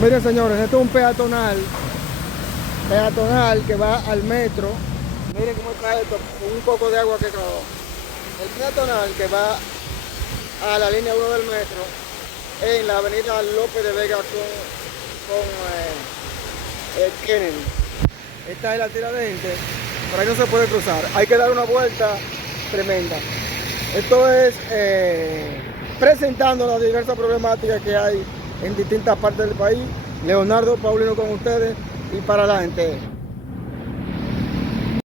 Miren señores, esto es un peatonal que va al metro. Miren cómo está esto, con un poco de agua que quedó. El peatonal que va a la línea 1 del metro en la avenida López de Vega con Kennedy. Esta es la Tiradentes, por ahí no se puede cruzar, hay que dar una vuelta tremenda. Esto es presentando las diversas problemáticas que hay en distintas partes del país. Leonardo Paulino con ustedes y para la gente.